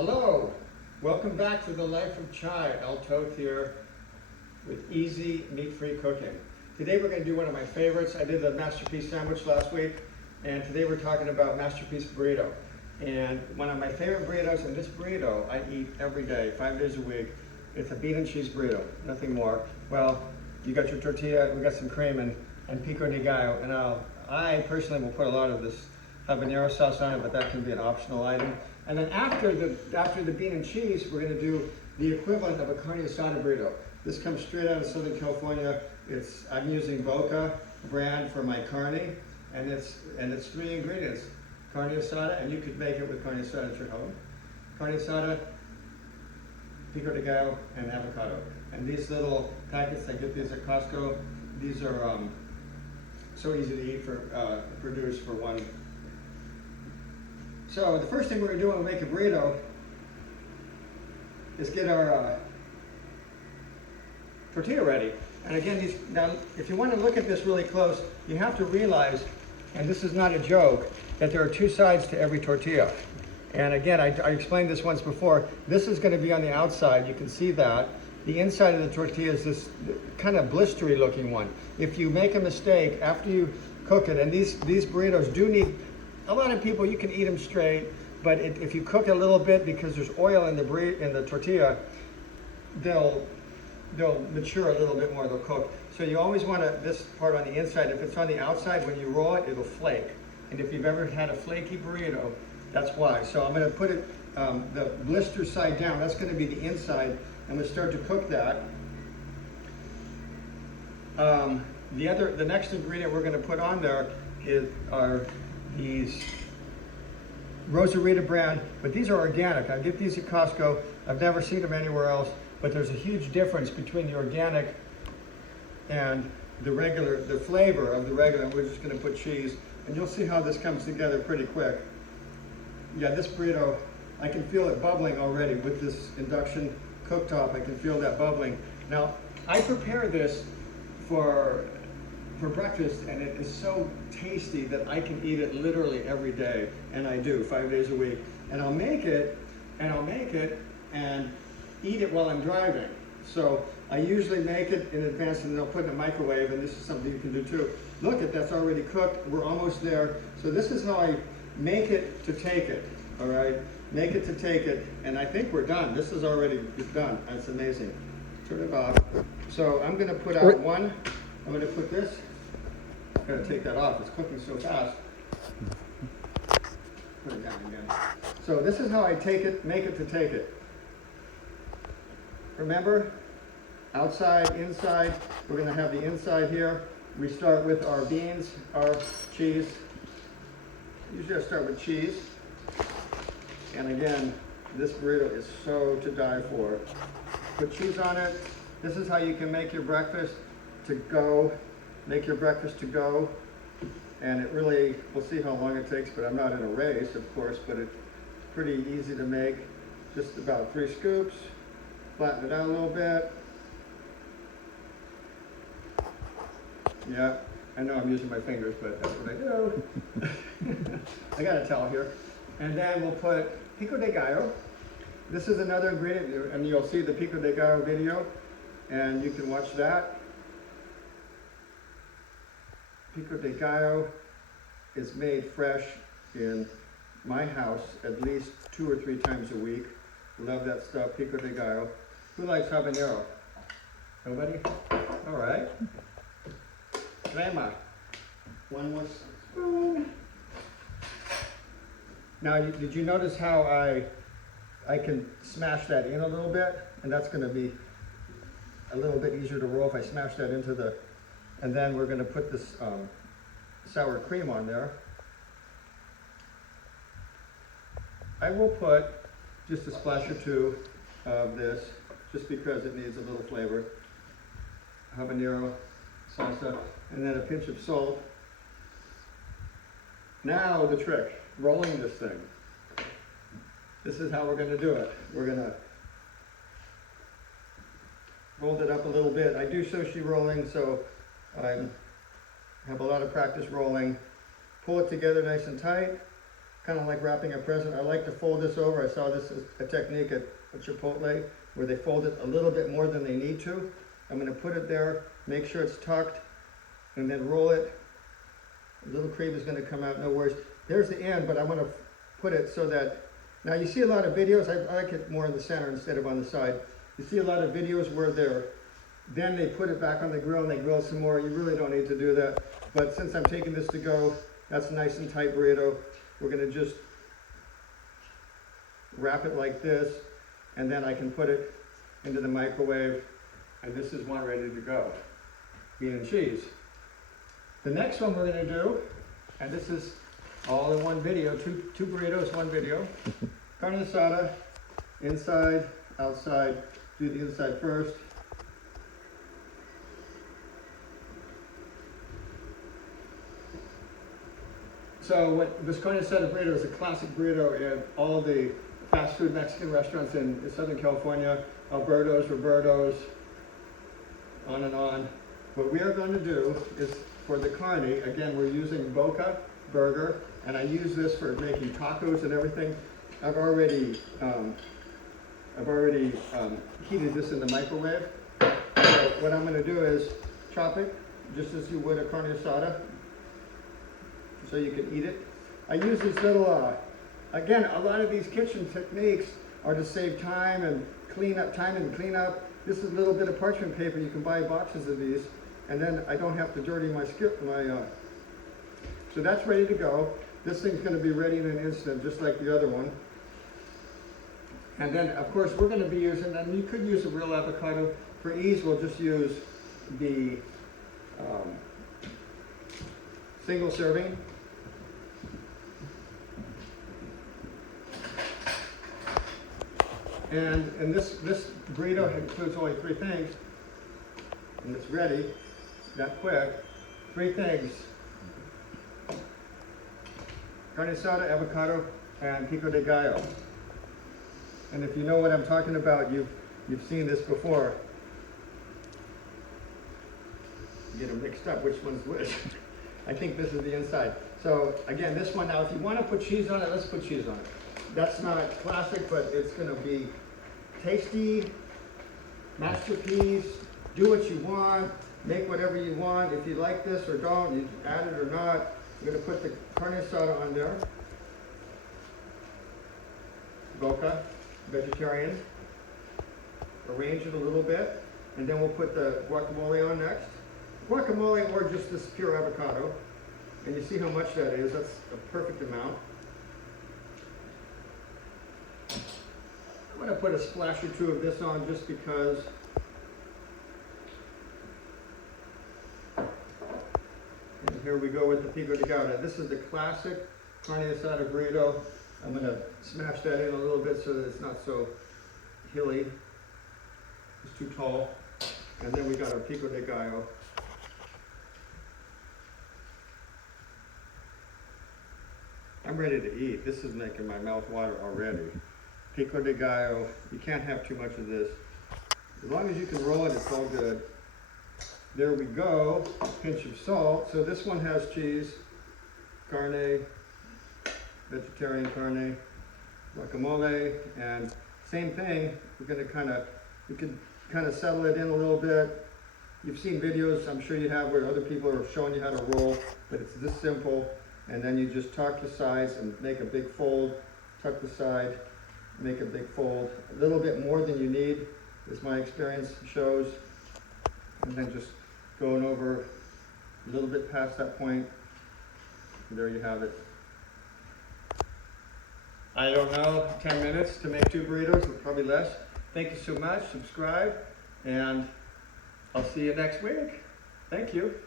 Hello, welcome back to the Life of Chai. El Toth here with easy meat-free cooking. Today we're going to do one of my favorites. I did the masterpiece sandwich last week, and today we're talking about masterpiece burrito. And one of my favorite burritos, and this burrito I eat every day, 5 days a week. It's a bean and cheese burrito, nothing more. Well, you got your tortilla, we got some cream and Pico de Gallo, and I personally will put a lot of this habanero sauce on it, but that can be an optional item. And then after the bean and cheese, we're going to do the equivalent of a Carne Asado burrito. This comes straight out of Southern California. I'm using Boca brand for my carne, and it's 3 ingredients: Carne Asada, and you could make it with Carne Asada at your home. Carne Asada, Pico de Gallo, and avocado. And these little packets, I get these at Costco. These are so easy to eat produced for one. So the first thing we're going to do when we make a burrito is get our tortilla ready. And again, now if you want to look at this really close, you have to realize, and this is not a joke, that there are 2 sides to every tortilla. And again, I explained this once before. This is going to be on the outside. You can see that. The inside of the tortilla is this kind of blistery looking one. If you make a mistake after you cook it, and these burritos do need, a lot of people, you can eat them straight, but if you cook it a little bit, because there's oil in the tortilla, they'll mature a little bit more, they'll cook. So you always want this part on the inside. If it's on the outside, when you roll it, it'll flake. And if you've ever had a flaky burrito, that's why. So I'm going to put it, the blister side down. That's going to be the inside. I'm going to start to cook that. The next ingredient we're going to put on there are these Rosarita brand, but these are organic. I get these at Costco. I've never seen them anywhere else, but there's a huge difference between the organic and the flavor of the regular. We're just going to put cheese, and you'll see how this comes together pretty quick. Yeah, this burrito, I can feel it bubbling already with this induction cooktop. I can feel that bubbling. Now, I prepare this for breakfast, and it is so tasty that I can eat it literally every day, and I do 5 days a week. And I'll make it and eat it while I'm driving. So I usually make it in advance, and then I'll put it in the microwave, and this is something you can do too. Look, that's already cooked. We're almost there. So this is how I make it to take it, all right? Make it to take it, and I think we're done. This is already done. That's amazing. Turn it off. So I'm gonna put out one. I'm gonna put this. I'm gonna take that off. It's cooking so fast. Put it down again. So this is how I take it, make it to take it. Remember, outside, inside. We're gonna have the inside here. We start with our beans, our cheese. Usually I start with cheese. And again, this burrito is so to die for. Put cheese on it. This is how you can make your breakfast to go. Make your breakfast to go. And it really, we'll see how long it takes, but I'm not in a race, of course, but it's pretty easy to make. Just about 3 scoops. Flatten it out a little bit. Yeah, I know I'm using my fingers, but that's what I do. I got a towel here. And then we'll put Pico de Gallo. This is another ingredient, and you'll see the Pico de Gallo video, and you can watch that. Pico de Gallo is made fresh in my house at least 2 or 3 times a week. Love that stuff, Pico de Gallo. Who likes habanero? Nobody? All right. Crema. One more spoon. Now, did you notice how I can smash that in a little bit? And that's going to be a little bit easier to roll if I smash that into the, and then we're going to put this sour cream on there. I will put just a splash or 2 of this, just because it needs a little flavor. Habanero salsa, and then a pinch of salt. Now the trick, rolling this thing. This is how we're going to do it. We're going to roll it up a little bit. I do sushi rolling, so I have a lot of practice rolling. Pull it together nice and tight. kind of like wrapping a present. I like to fold this over. I saw this as a technique at Chipotle where they fold it a little bit more than they need to. I'm going to put it there, make sure it's tucked, and then roll it. A little cream is going to come out, no worries. There's the end, but I'm going to put it so that, now you see a lot of videos, I like it more in the center instead of on the side. You see a lot of videos where then they put it back on the grill and they grill some more. You really don't need to do that. But since I'm taking this to go, that's a nice and tight burrito. We're going to just wrap it like this, and then I can put it into the microwave, and this is one ready to go. Bean and cheese. The next one we're going to do, and this is all in one video, two burritos, one video. Carne Asado, inside, outside. Do the inside first. So what this Carne Asado burrito is a classic burrito in all the fast food Mexican restaurants in Southern California, Alberto's, Roberto's, on and on. What we are going to do is for the carne, again, we're using Boca burger, and I use this for making tacos and everything. I've already heated this in the microwave. So what I'm going to do is chop it just as you would a carne asada, so you can eat it. I use this little, again, a lot of these kitchen techniques are to save time and clean up. This is a little bit of parchment paper. You can buy boxes of these, and then I don't have to dirty my so that's ready to go. This thing's going to be ready in an instant, just like the other one. And then, of course, we're going to be using, and you could use a real avocado. For ease, we'll just use the single serving. And this burrito includes only 3 things, and it's ready that quick. 3 things: carne asada, avocado, and pico de gallo. And if you know what I'm talking about, you've seen this before. You get them mixed up, which one's which. I think this is the inside. So again, this one now, if you want to put cheese on it, let's put cheese on it. That's not classic, but it's going to be tasty, masterpiece. Do what you want, make whatever you want. If you like this or don't, you add it or not. I'm going to put the carne asada on there. Boca, vegetarian. Arrange it a little bit, and then we'll put the guacamole on next. Guacamole or just this pure avocado. And you see how much that is. That's a perfect amount. I'm going to put a splash or 2 of this on just because. And here we go with the pico de gallo. This is the classic carne asada burrito. I'm going to smash that in a little bit so that it's not so hilly. It's too tall. And then we got our pico de gallo. I'm ready to eat. This is making my mouth water already. Pico de gallo. You can't have too much of this. As long as you can roll it, it's all good. There we go. A pinch of salt. So this one has cheese, carne, vegetarian carne, guacamole, and same thing. We're going to we can kind of settle it in a little bit. You've seen videos, I'm sure you have, where other people are showing you how to roll, but it's this simple. And then you just tuck the sides and make a big fold. Tuck the side, make a big fold. A little bit more than you need, as my experience shows. And then just going over a little bit past that point. And there you have it. I don't know, 10 minutes to make 2 burritos, probably less. Thank you so much. Subscribe, and I'll see you next week. Thank you.